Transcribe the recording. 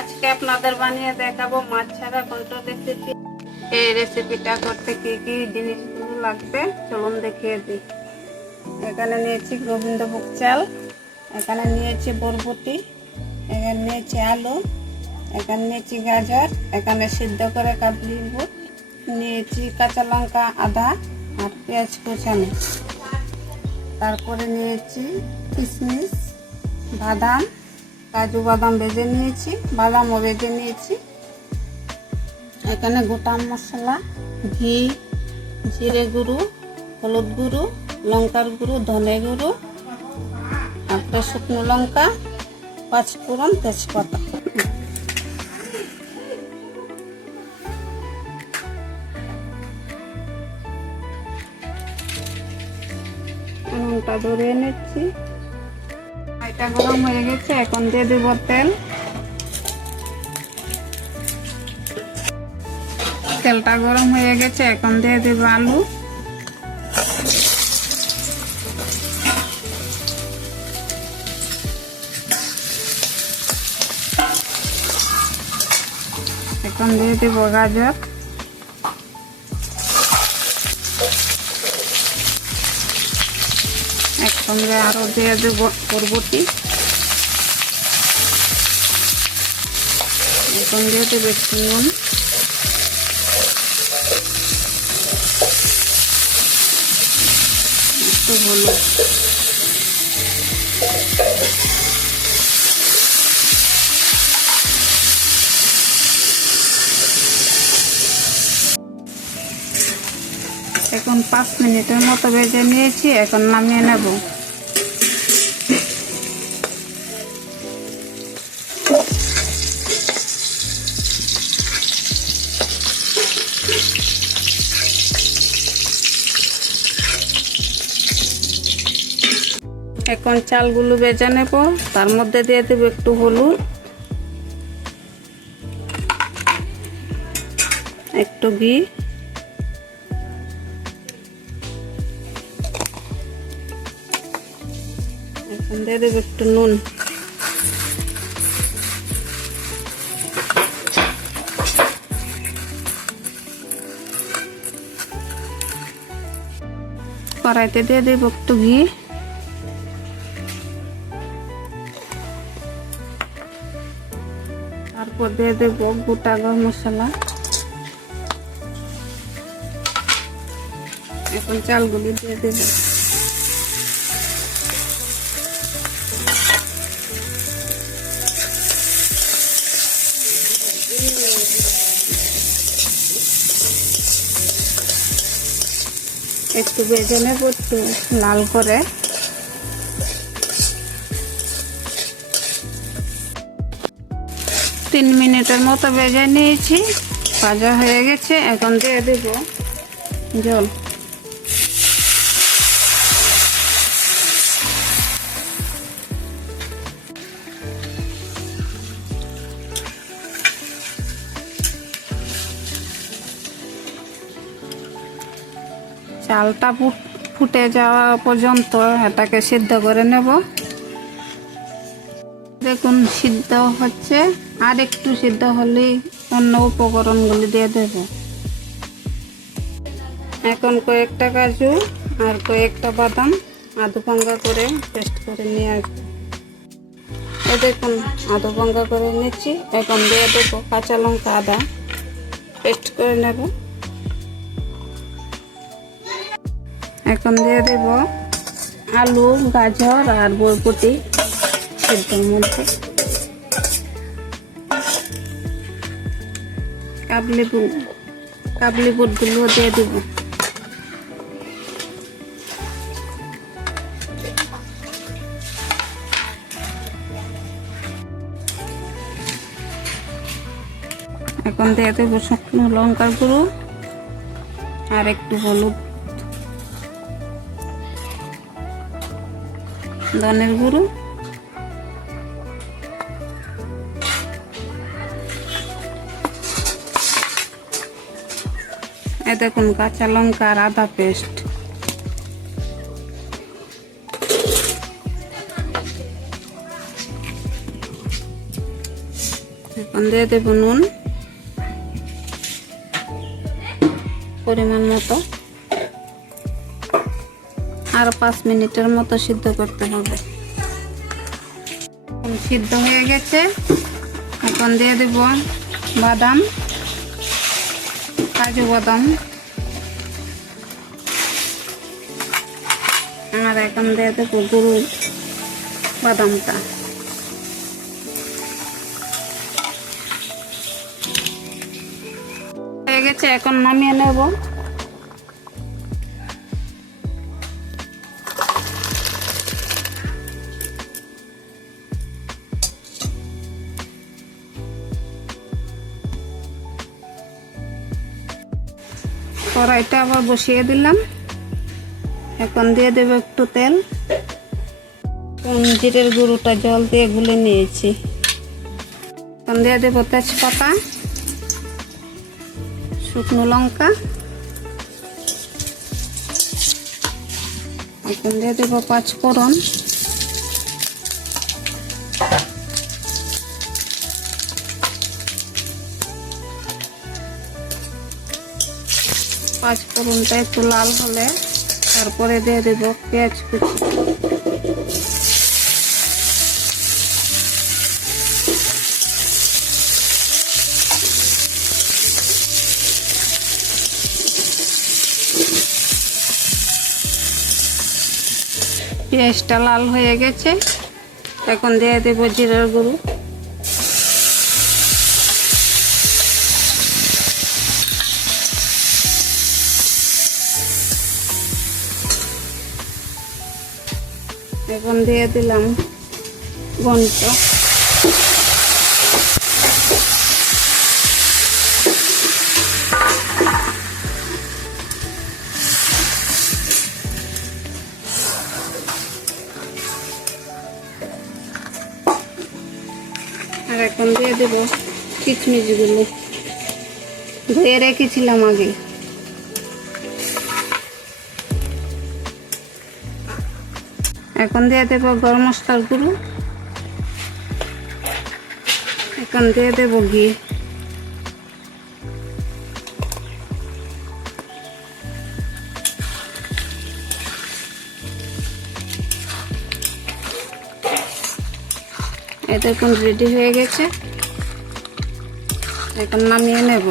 আজকে আপনাদের বানিয়ে দেখাবো মাছ ছাড়া ঘন্ট রেসিপি। এই রেসিপিটা করতে কি কি জিনিসগুলো লাগবে চলুন দেখিয়ে দিই। এখানে নিয়েছি গোবিন্দভোগ চাল, এখানে নিয়েছি বরবটি, এখানে নিয়েছি আলু, এখানে নিয়েছি গাজর, এখানে সিদ্ধ করে কাবলি বুট নিয়েছি, কাঁচা লঙ্কা আদা আর পেঁয়াজ কুচানো। তারপরে নিয়েছি কিশমিশ, বাদাম, কাজু বাদাম ভেজে নিয়েছি, বাদামও ভেজে নিয়েছি। এখানে গোটা মশলা, ঘি, জিরে গুঁড়ো, হলুদ গুঁড়ো, লঙ্কার গুঁড়ো, ধনে গুঁড়ো, একটা শুকনো লঙ্কা, পাঁচফোড়ন, তেজপাতা। উনুনটা ধরিয়ে নিচ্ছি। এটা গরম হয়ে গেছে, এখন দিয়ে দেব তেল। তেলটা গরম হয়ে গেছে, এখন দিয়ে দেব আলু। এখন দিয়ে দেব গাজর। একসঙ্গে আরো দিয়ে দেব বরবটি। এখন দিয়ে দেব একটু নুন। একটু হলুদ। এখন 5 মিনিটের মতো ভেজে নিয়েছি, এখন নামিয়ে নেব। এখন চালগুলো ভেজে নেব, তার মধ্যে দিয়ে দেব একটু হলুদ, একটু ঘি, এখন দিয়ে দেব একটু নুন। কড়াইতে দিয়ে দেব একটু ঘি। তারপর দিয়ে দেব গোটা গরম মশলা। এখন চালগুলি দিয়ে দেব। একটু ভেজে নেব, একটু লাল করে। 3 মিনিটের মতো ভেজে নিয়েছি, ভাজা হয়ে গেছে। এখন দিয়ে দেব জল। চালটা ফুটে যাওয়া পর্যন্ত এটাকে সিদ্ধ করে নেব। দেখুন সিদ্ধ হচ্ছে, আর একটু সিদ্ধ হলেই অন্য উপকরণগুলি দিয়ে দেব। এখন কয়েকটা কাজু আর কয়েকটা বাদাম আধা ভাঙ্গা করে পেস্ট করে নিয়ে আসবো। এই দেখুন আধা ভাঙ্গা করে নিচ্ছি। এখন দিয়ে দেবো কাঁচা লঙ্কা আদা পেস্ট করে নেব। এখন দিয়ে দেব আলু, গাজর আর বরবটি সিদ্ধর মধ্যে। কাবলি বুটগুলো দিয়ে দেব। এখন দিয়ে দেব শুকনো লঙ্কার গুঁড়ো আর একটু হলুদ, ধনের গুঁড়ো, এ দেখুন কাঁচা লঙ্কা আর আদা পেস্ট। এখন দিয়ে দেব নুন পরিমাণ মতো। আর 5 মিনিটের মতো সিদ্ধ করতে হবে। সিদ্ধ হয়ে গেছে। এখন দিয়ে দেব বাদাম, কাজু বাদাম। আর এখন দিয়ে দেব গরু বাদামটা। হয়ে গেছে, এখন নামিয়ে নেব। কড়াইটা আবার বসিয়ে দিলাম। এখন দিয়ে দেব একটু তেল। জিরের গুঁড়োটা জল দিয়ে গুলে নিয়েছি। এখন দিয়ে দেব তেজপাতা, শুকনো লঙ্কা। এখন দিয়ে দেব 5 ফোড়ন। পাঁচ ফোড়নটা একটু লাল হলে তারপরে দিয়ে দেব পেঁয়াজ কুচি। পেঁয়াজটা লাল হয়ে গেছে। এখন দিয়ে দেব জিরার গুঁড়ো। এখন দিয়ে দিলাম ঘন্ট। আর এখন দিয়ে দেব কিশমিশগুলো, ধুয়ে রেখেছিলাম আগে। এখন দিয়ে দেব গরম মশলার গুঁড়ো। এখন দিয়ে দেব ঘি। এটা এখন রেডি হয়ে গেছে। এখন নামিয়ে নেব।